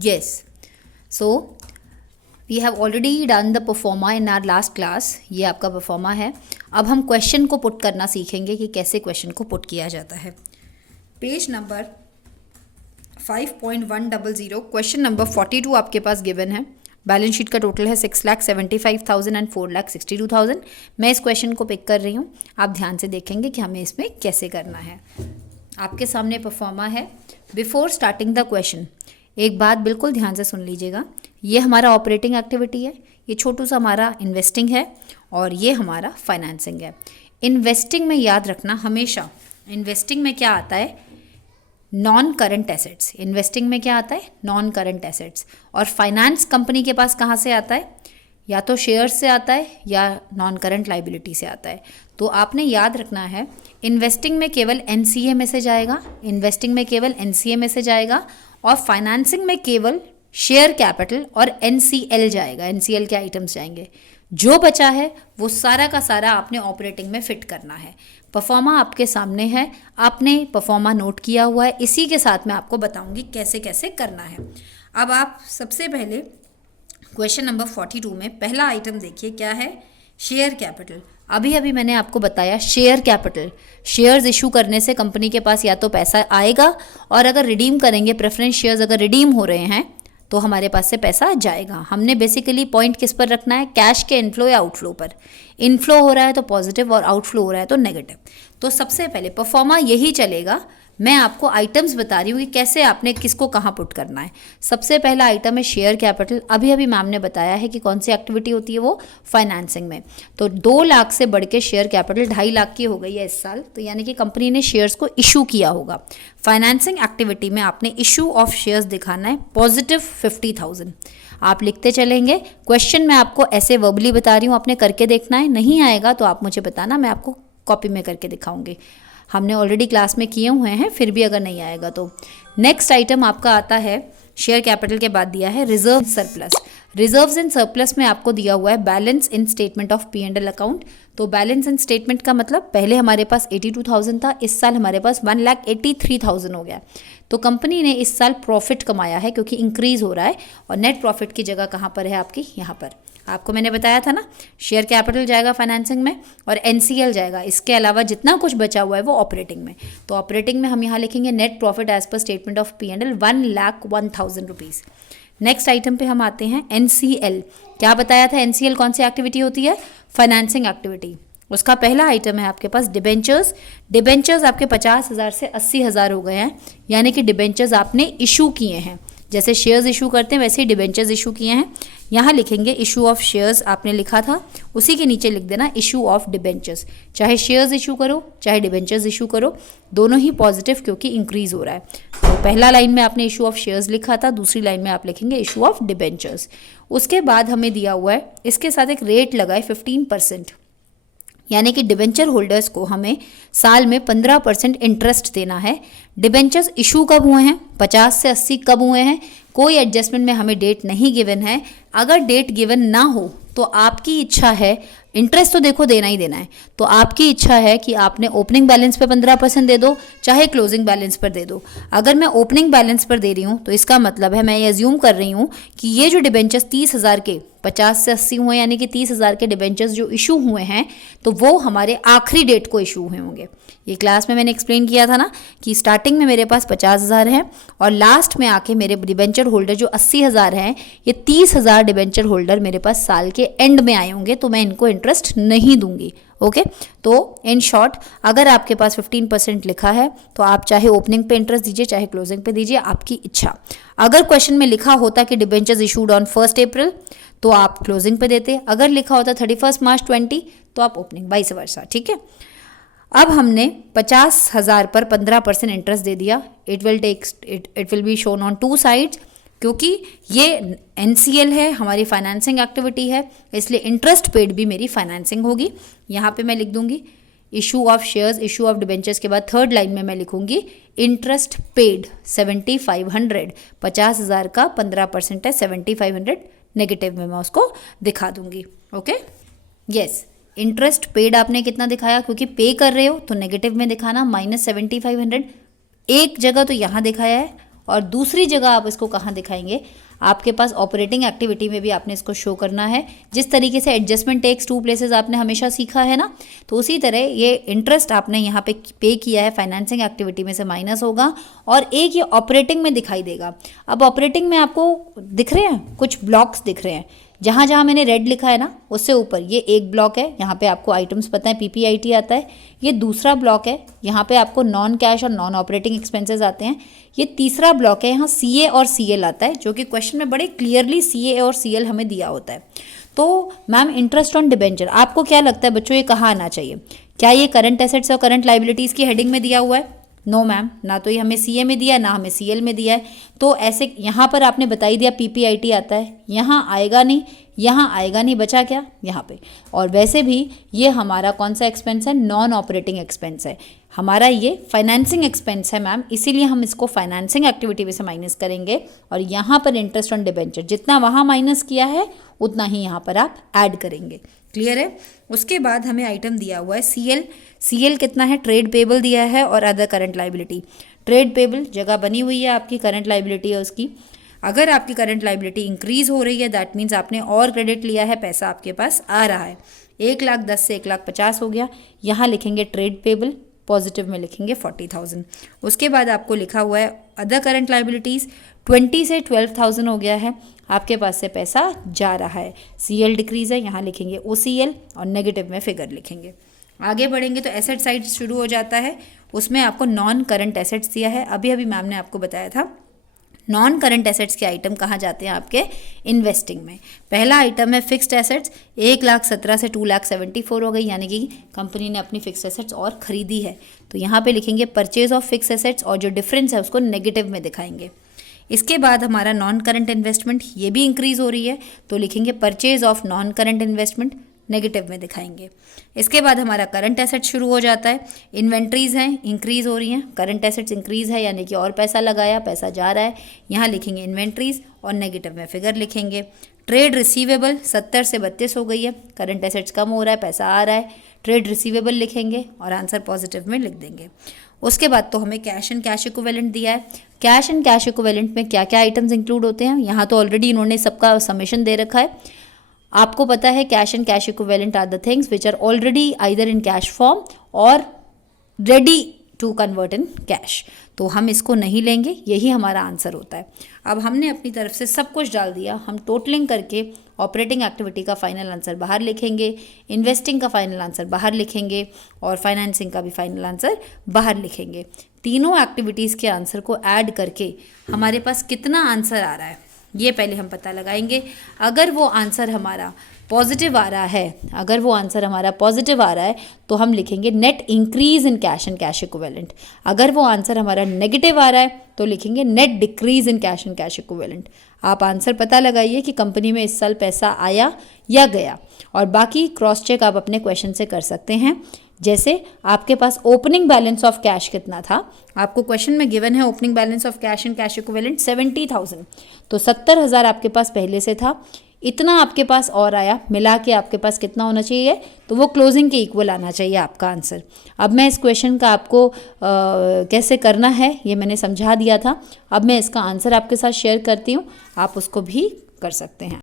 Yes. So we have already done the performer in our last class. ये आपका performer है. अब हम क्वेश्चन को पुट करना सीखेंगे कि कैसे क्वेश्चन को पुट किया जाता है. पेज नंबर 5.100, क्वेश्चन नंबर 42 आपके पास गिवन है. बैलेंस शीट का टोटल है 6,75,000 एंड 4,62,000. मैं इस क्वेश्चन को पिक कर रही हूँ. आप ध्यान से देखेंगे कि हमें इसमें कैसे करना है. आपके सामने परफॉर्मा है. बिफोर स्टार्टिंग द क्वेश्चन एक बात बिल्कुल ध्यान से सुन लीजिएगा. ये हमारा ऑपरेटिंग एक्टिविटी है, ये छोटू सा हमारा इन्वेस्टिंग है और ये हमारा फाइनेंसिंग है. इन्वेस्टिंग में याद रखना हमेशा, इन्वेस्टिंग में क्या आता है, नॉन करंट एसेट्स. इन्वेस्टिंग में क्या आता है, नॉन करंट एसेट्स. और फाइनेंस कंपनी के पास कहाँ से आता है, या तो शेयर्स से आता है या नॉन करंट लाइबिलिटी से आता है. तो आपने याद रखना है इन्वेस्टिंग में केवल एनसीए में से जाएगा, इन्वेस्टिंग में केवल एनसीए में से जाएगा, और फाइनेंसिंग में केवल शेयर कैपिटल और एनसीएल जाएगा. एनसीएल के आइटम्स जाएंगे. जो बचा है वो सारा का सारा आपने ऑपरेटिंग में फिट करना है. परफॉर्मा आपके सामने है, आपने परफॉर्मा नोट किया हुआ है. इसी के साथ मैं आपको बताऊंगी कैसे कैसे करना है. अब आप सबसे पहले क्वेश्चन नंबर 42 में पहला आइटम देखिए क्या है, शेयर कैपिटल. अभी अभी मैंने आपको बताया शेयर कैपिटल, शेयर्स इशू करने से कंपनी के पास या तो पैसा आएगा, और अगर रिडीम करेंगे प्रेफरेंस शेयर्स अगर रिडीम हो रहे हैं तो हमारे पास से पैसा जाएगा. हमने बेसिकली पॉइंट किस पर रखना है, कैश के इनफ्लो या आउटफ्लो पर. इनफ्लो हो रहा है तो पॉजिटिव और आउटफ्लो हो रहा है तो नेगेटिव. तो सबसे पहले परफॉर्मा यही चलेगा. मैं आपको आइटम्स बता रही हूँ कि कैसे आपने किसको कहाँ पुट करना है. सबसे पहला आइटम है शेयर कैपिटल. अभी अभी मैम ने बताया है कि कौन सी एक्टिविटी होती है वो फाइनेंसिंग में. तो 2 लाख से बढ़ के शेयर कैपिटल 2.5 लाख की हो गई है इस साल, तो यानी कि कंपनी ने शेयर्स को इशू किया होगा. फाइनेंसिंग एक्टिविटी में आपने इशू ऑफ शेयर्स दिखाना है पॉजिटिव 50,000. आप लिखते चलेंगे. क्वेश्चन मैं आपको ऐसे वर्बली बता रही हूँ, आपने करके देखना है. नहीं आएगा तो आप मुझे बताना, मैं आपको कॉपी में करके दिखाऊंगी. हमने ऑलरेडी क्लास में किए हुए हैं, फिर भी अगर नहीं आएगा तो. नेक्स्ट आइटम आपका आता है शेयर कैपिटल के बाद दिया है reserve surplus. Reserves and surplus में आपको दिया हुआ है balance in statement of P&L account. तो बैलेंस इन स्टेटमेंट का मतलब पहले हमारे पास 82,000 था, इस साल हमारे पास 1,83,000 हो गया. तो कंपनी ने इस साल प्रॉफिट कमाया है क्योंकि इंक्रीज हो रहा है. और नेट प्रॉफिट की जगह कहाँ पर है आपकी, यहाँ पर. आपको मैंने बताया था ना, शेयर कैपिटल जाएगा फाइनेंसिंग में और एनसीएल जाएगा. इसके अलावा जितना कुछ बचा हुआ है वो ऑपरेटिंग में. तो ऑपरेटिंग में हम यहाँ लिखेंगे net profit as per statement of P&L 1,01,000 rupees. Next item पे हम आते हैं एनसीएल. क्या बताया था, एनसीएल कौन सी एक्टिविटी होती है, फाइनेंसिंग एक्टिविटी. उसका पहला आइटम है आपके पास डिबेंचर्स. डिबेंचर्स आपके 50,000 से 80,000 हो गए हैं, यानी कि डिबेंचर्स आपने इशू किए हैं. जैसे शेयर्स इशू करते हैं वैसे ही डिबेंचर्स इशू किए हैं. यहाँ लिखेंगे इशू ऑफ शेयर्स, आपने लिखा था उसी के नीचे लिख देना इशू ऑफ डिबेंचर्स. चाहे शेयर्स इशू करो चाहे डिबेंचर्स इशू करो, दोनों ही पॉजिटिव क्योंकि इंक्रीज हो रहा है. तो पहला लाइन में आपने इशू ऑफ शेयर्स लिखा था, दूसरी लाइन में आप लिखेंगे इशू ऑफ डिबेंचर्स. उसके बाद हमें दिया हुआ है, इसके साथ एक रेट लगा है 15%, यानी कि डिबेंचर होल्डर्स को हमें साल में 15% इंटरेस्ट देना है. डिबेंचर्स इशू कब हुए हैं, 50 से 80 कब हुए हैं, कोई एडजस्टमेंट में हमें डेट नहीं गिवन है. अगर डेट गिवन ना हो तो आपकी इच्छा है, इंटरेस्ट तो देखो देना ही देना है, तो आपकी इच्छा है कि आपने ओपनिंग बैलेंस पे 15% दे दो चाहे क्लोजिंग बैलेंस पर दे दो. अगर मैं ओपनिंग बैलेंस पर दे रही हूँ तो इसका मतलब है, मैं ये अज्यूम कर रही हूँ कि ये जो डिबेंचर्स 30,000 के 50 से 80 हुए, यानी कि 30,000 के डिबेंचर्स जो इशू हुए हैं तो वो हमारे आखिरी डेट को इशू हुए होंगे. ये क्लास में मैंने एक्सप्लेन किया था ना कि स्टार्टिंग में मेरे पास 50,000 है और लास्ट में आके मेरे डिबेंचर होल्डर जो 80,000 हैं, ये 30,000 डिबेंचर होल्डर मेरे पास साल के एंड में आए होंगे, तो मैं इनको इंटरेस्ट नहीं दूंगी. ओके. तो इन शॉर्ट अगर आपके पास 15% लिखा है तो आप चाहे ओपनिंग पे इंटरेस्ट दीजिए चाहे क्लोजिंग पे दीजिए, आपकी इच्छा. अगर क्वेश्चन में लिखा होता कि डिबेंचर्स इशूड ऑन 1 अप्रैल तो आप क्लोजिंग पे देते, अगर लिखा होता 31 मार्च 20 तो आप ओपनिंग, वाइस वर्सा. ठीक है. अब हमने 50,000 पर 15% इंटरेस्ट दे दिया. It will be shown on 2 sides, क्योंकि ये एनसीएल है, हमारी फाइनेंसिंग एक्टिविटी है, इसलिए इंटरेस्ट पेड भी मेरी फाइनेंसिंग होगी. यहाँ पे मैं लिख दूंगी issue of shares, issue of debentures के बाद थर्ड लाइन में मैं लिखूंगी इंटरेस्ट पेड 7,500. 50,000 का 15% है 7,500, नेगेटिव में मैं उसको दिखा दूंगी. ओके. यस, इंटरेस्ट पेड आपने कितना दिखाया, क्योंकि पे कर रहे हो तो नेगेटिव में दिखाना -7,500. एक जगह तो यहाँ दिखाया है और दूसरी जगह आप इसको कहाँ दिखाएंगे, आपके पास ऑपरेटिंग एक्टिविटी में भी आपने इसको शो करना है। जिस तरीके से एडजस्टमेंट टेक्स टू प्लेसेस आपने हमेशा सीखा है ना, तो उसी तरह ये इंटरेस्ट आपने यहाँ पे किया है, फाइनेंसिंग एक्टिविटी में से माइनस होगा और एक ये ऑपरेटिंग में दिखाई देगा। अब ऑपरेटिंग में आपको दिख रहे हैं कुछ ब्लॉक्स दिख रहे हैं, जहाँ जहाँ मैंने रेड लिखा है ना उससे ऊपर ये एक ब्लॉक है, यहाँ पे आपको आइटम्स पता है पीपीआईटी आता है। ये दूसरा ब्लॉक है, यहाँ पे आपको नॉन कैश और नॉन ऑपरेटिंग एक्सपेंसेस आते हैं। ये तीसरा ब्लॉक है, यहाँ सीए और सीएल आता है, जो कि क्वेश्चन में बड़े क्लियरली सीए और सीएल हमें दिया होता है। तो मैम इंटरेस्ट ऑन डिबेंचर, आपको क्या लगता है बच्चों ये कहाँ आना चाहिए? क्या ये करंट एसेट्स और करंट लाइबिलिटीज़ की हेडिंग में दिया हुआ है? नो मैम, ना तो ये हमें सीए में दिया है ना हमें सीएल में दिया है। तो ऐसे यहाँ पर आपने बता ही दिया पीपीआईटी आता है, यहाँ आएगा नहीं, यहाँ आएगा नहीं, बचा क्या यहाँ पे। और वैसे भी ये हमारा कौन सा एक्सपेंस है? नॉन ऑपरेटिंग एक्सपेंस है हमारा, ये फाइनेंसिंग एक्सपेंस है मैम, इसीलिए हम इसको फाइनेंसिंग एक्टिविटी में से माइनस करेंगे। और यहाँ पर इंटरेस्ट ऑन डिबेंचर जितना वहाँ माइनस किया है उतना ही यहाँ पर आप ऐड करेंगे। क्लियर है? उसके बाद हमें आइटम दिया हुआ है सीएल। सीएल कितना है? ट्रेड पेबल दिया है और other current liability. Trade payable जगह बनी हुई है आपकी, करंट लाइबिलिटी है उसकी। अगर आपकी करंट लाइबिलिटी इंक्रीज हो रही है दैट मीन्स आपने और क्रेडिट लिया है, पैसा आपके पास आ रहा है। 1,10,000 से 1,50,000 हो गया, यहाँ लिखेंगे ट्रेड पेबल, पॉजिटिव में लिखेंगे 40,000। उसके बाद आपको लिखा हुआ है अदर करंट लाइबिलिटीज़, 20 से 12,000 हो गया है, आपके पास से पैसा जा रहा है। सीएल डिक्रीज है, यहाँ लिखेंगे ओसीएल और नेगेटिव में फिगर लिखेंगे। आगे बढ़ेंगे तो एसेट साइड शुरू हो जाता है, उसमें आपको नॉन करंट एसेट्स दिया है। अभी अभी मैम ने आपको बताया था नॉन करंट एसेट्स के आइटम कहाँ जाते हैं आपके इन्वेस्टिंग में। पहला आइटम है फिक्स्ड एसेट्स, 1,17,000 से 2,74,000 हो गई, यानी कि कंपनी ने अपनी फिक्स्ड एसेट्स और खरीदी है। तो यहाँ पे लिखेंगे परचेज ऑफ फिक्स्ड एसेट्स और जो डिफरेंस है उसको नेगेटिव में दिखाएंगे। इसके बाद हमारा नॉन करंट इन्वेस्टमेंट, ये भी इंक्रीज हो रही है, तो लिखेंगे purchase of non current investment, negative में दिखाएंगे। इसके बाद हमारा करंट एसेट्स शुरू हो जाता है। इन्वेंट्रीज हैं, इंक्रीज हो रही हैं, करंट एसेट्स इंक्रीज है यानी कि और पैसा लगाया, पैसा जा रहा है, यहाँ लिखेंगे इन्वेंट्रीज और नेगेटिव में फिगर लिखेंगे। ट्रेड रिसीवेबल 70 से 32 हो गई है, करंट एसेट्स कम हो रहा है, पैसा आ रहा है, ट्रेड रिसीवेबल लिखेंगे और आंसर पॉजिटिव में लिख देंगे। उसके बाद तो हमें कैश एंड कैश इक्विवेलेंट दिया है। कैश एंड कैश इक्विवेलेंट में क्या क्या आइटम्स इंक्लूड होते हैं, यहाँ तो ऑलरेडी इन्होंने सबका समेशन दे रखा है। आपको पता है cash and cash equivalent are the things which are already either in cash form और ready to convert in cash, तो हम इसको नहीं लेंगे, यही हमारा आंसर होता है। अब हमने अपनी तरफ से सब कुछ डाल दिया, हम टोटलिंग करके ऑपरेटिंग एक्टिविटी का फाइनल आंसर बाहर लिखेंगे, इन्वेस्टिंग का फाइनल आंसर बाहर लिखेंगे और फाइनेंसिंग का भी फाइनल आंसर बाहर लिखेंगे। तीनों एक्टिविटीज़ के आंसर को ऐड करके हमारे पास कितना आंसर आ रहा है ये पहले हम पता लगाएंगे। अगर वो आंसर हमारा पॉजिटिव आ रहा है, अगर वो आंसर हमारा पॉजिटिव आ रहा है तो हम लिखेंगे net increase in cash and cash equivalent. अगर वो आंसर हमारा नेगेटिव आ रहा है तो लिखेंगे net decrease in cash and cash equivalent. आप आंसर पता लगाइए कि कंपनी में इस साल पैसा आया या गया, और बाकी क्रॉस चेक आप अपने क्वेश्चन से कर सकते हैं। जैसे आपके पास ओपनिंग बैलेंस ऑफ कैश कितना था, आपको क्वेश्चन में गिवन है opening balance of cash and cash equivalent 70,000, तो 70,000 आपके पास पहले से था, इतना आपके पास और आया, मिला के आपके पास कितना होना चाहिए, तो वो क्लोजिंग के इक्वल आना चाहिए आपका आंसर। अब मैं इस क्वेश्चन का आपको कैसे करना है ये मैंने समझा दिया था, अब मैं इसका आंसर आपके साथ शेयर करती हूँ, आप उसको भी कर सकते हैं।